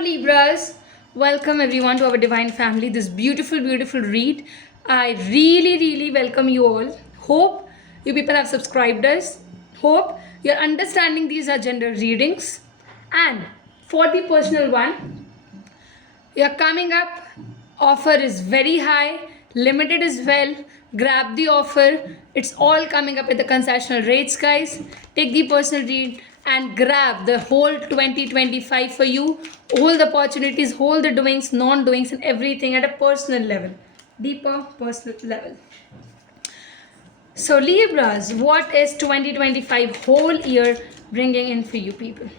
Libras, welcome everyone to our divine family. This beautiful, beautiful read. I really welcome you all. Hope you people have subscribed us. Hope you're understanding these are gender readings. And for the personal one, you're coming up. Offer is very high, limited as well. Grab the offer. It's all coming up at the concessional rates, guys. Take the personal read and grab the whole 2025 for you. All the opportunities, all the doings, non doings, and everything at a personal level. Deeper personal level. So, Libras, what is 2025 whole year bringing in for you people?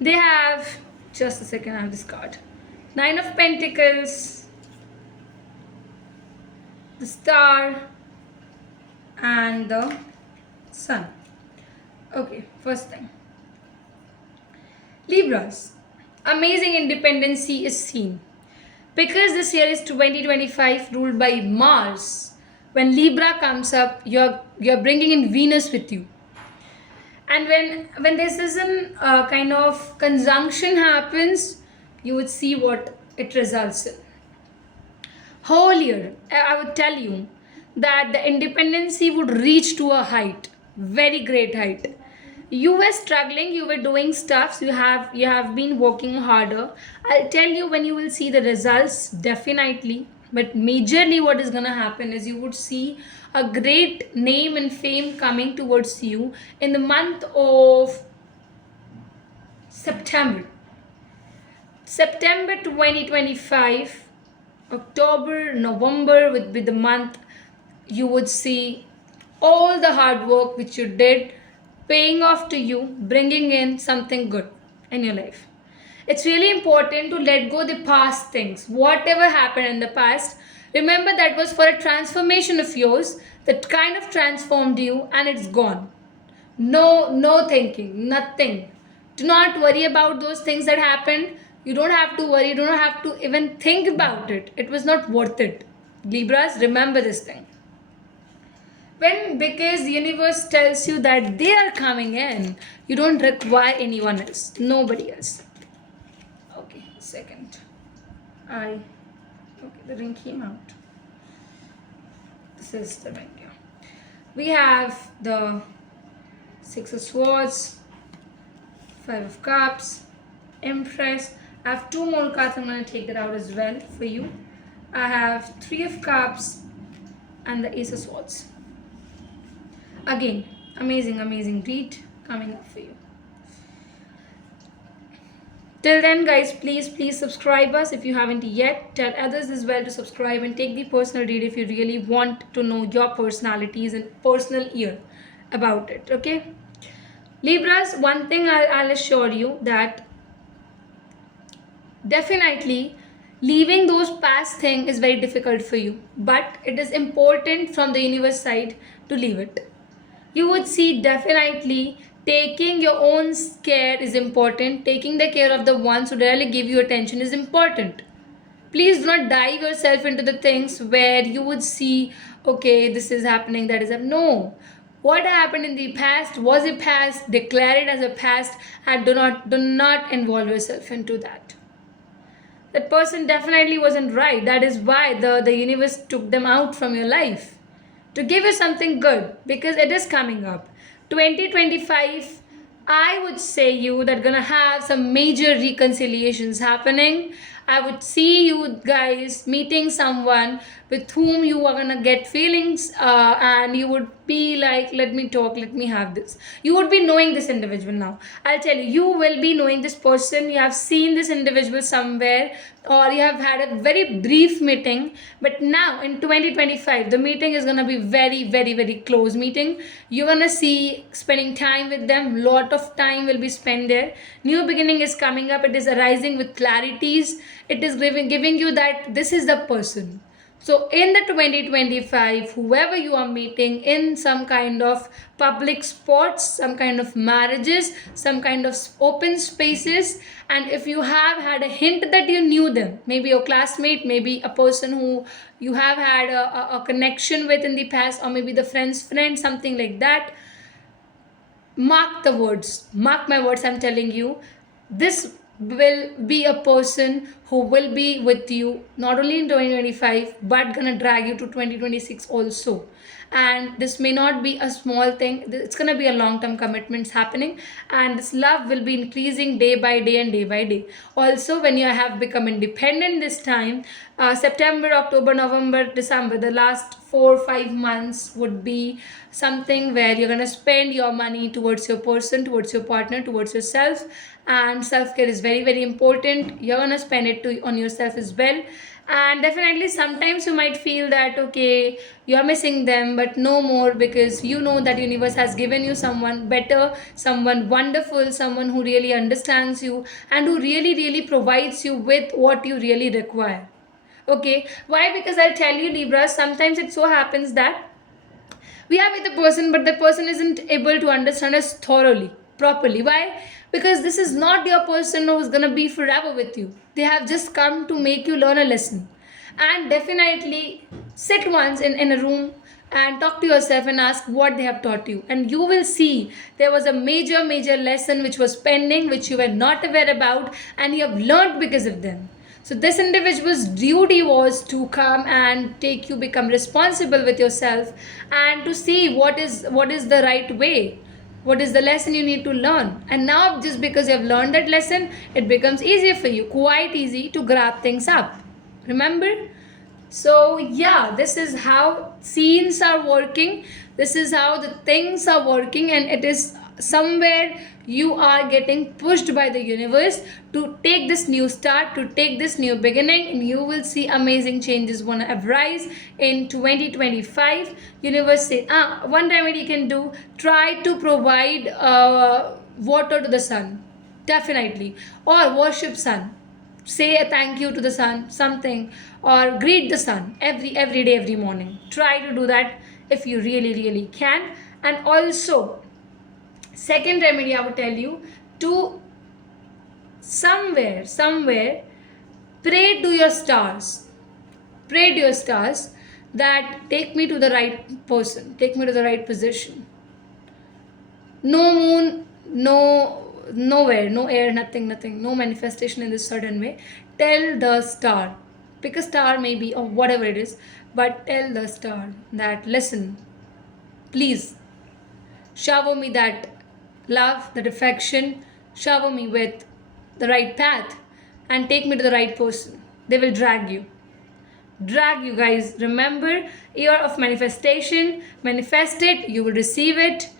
They have, just a second, I have this card. Nine of Pentacles, the Star, and the Sun. Okay, first thing. Libras, amazing independency is seen. Because this year is 2025 ruled by Mars, when Libra comes up, you're bringing in Venus with you. And when this is an kind of conjunction happens, you would see what it results in. Whole year, I would tell you that the independency would reach to a height, very great height. You were struggling, you were doing stuff, you have been working harder. I'll tell you when you will see the results, definitely. But majorly what is gonna happen is you would see a great name and fame coming towards you in the month of September. September 2025, October, November would be the month you would see all the hard work which you did paying off to you, bringing in something good in your life. It's really important to let go the past things. Whatever happened in the past, remember that was for a transformation of yours that kind of transformed you and it's gone. No thinking, nothing. Do not worry about those things that happened. You don't have to worry, you don't have to even think about it. It was not worth it. Libras, remember this thing. Because the universe tells you that they are coming in, you don't require anyone else, nobody else. Okay, second. Okay, the ring came out. This is the ring. Yeah. We have the Six of Swords, Five of Cups, Empress. I have two more cards. I'm going to take that out as well for you. I have Three of Cups and the Ace of Swords. Again, amazing read coming up for you. Till then, guys, please subscribe us if you haven't yet. Tell others as well to subscribe and take the personal read if you really want to know your personalities and personal year about it. Okay, Libras, one thing I'll assure you that definitely leaving those past things is very difficult for you, but it is important from the universe side to leave it. You would see definitely taking your own care is important. Taking the care of the ones who really give you attention is important. Please do not dive yourself into the things where you would see, okay, this is happening, that is happening. No. What happened in the past was a past. Declare it as a past and do not involve yourself into that. That person definitely wasn't right. That is why the universe took them out from your life to give you something good, because it is coming up 2025. I would say you that gonna have some major reconciliations happening. I would see you guys meeting someone with whom you are gonna get feelings, and you would be like, let me talk, let me have this. You would be knowing this individual now. I'll tell you, you will be knowing this person. You have seen this individual somewhere, or you have had a very brief meeting. But now in 2025, the meeting is gonna be very close meeting. You're gonna see spending time with them. Lot of time will be spent there. New beginning is coming up. It is arising with clarities. It is giving you that this is the person. So in the 2025, whoever you are meeting in some kind of public spots, some kind of marriages, some kind of open spaces, and if you have had a hint that you knew them, maybe your classmate, maybe a person who you have had a connection with in the past, or maybe the friend's friend, something like that, mark the words, mark my words, I'm telling you, this will be a person who will be with you not only in 2025 but gonna drag you to 2026 also. And this may not be a small thing, it's gonna be a long term commitments happening, and this love will be increasing day by day and day by day. Also, when you have become independent this time, September, October, November, December, the last 4 or 5 months would be something where you're gonna spend your money towards your person, towards your partner, towards yourself. And self-care is very very important. You're gonna spend it on yourself as well. And definitely sometimes you might feel that okay, you're missing them, but no more, because you know that universe has given you someone better, someone wonderful, someone who really understands you and who really really provides you with what you really require. Okay, why? Because I'll tell you, Libra, sometimes it so happens that we are with the person but the person isn't able to understand us thoroughly, properly. Why? Because this is not your person who's going to be forever with you. They have just come to make you learn a lesson. And definitely sit once in a room and talk to yourself and ask what they have taught you, and you will see there was a major major lesson which was pending, which you were not aware about, and you have learned because of them. So this individual's duty was to come and take you become responsible with yourself, and to see what is the right way, what is the lesson you need to learn. And now just because you have learned that lesson, it becomes easier for you, quite easy to grab things up. Remember? So yeah, this is how scenes are working, this is how the things are working, and it is somewhere you are getting pushed by the universe to take this new start, to take this new beginning, and you will see amazing changes wanna arise in 2025. Universe say, one remedy you can do, try to provide water to the sun, definitely, or worship sun, say a thank you to the sun, something, or greet the sun every day, every morning. Try to do that if you really really can. And also, second remedy I would tell you to somewhere pray to your stars, pray to your stars that take me to the right person, take me to the right position. No moon, no, nowhere, no air, nothing, nothing, no manifestation in this certain way. Tell the star, pick a star maybe or whatever it is, but tell the star that listen, please shower me that love, that affection, shower me with the right path, and take me to the right person. They will drag you, drag you guys. Remember, year of manifestation, manifest it, you will receive it.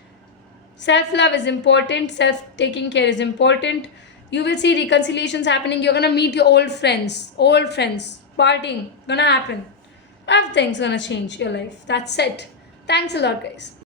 Self love is important, self taking care is important. You will see reconciliations happening. You're gonna meet your old friends, partying, gonna happen. A lot of things gonna change your life. That's it. Thanks a lot, guys.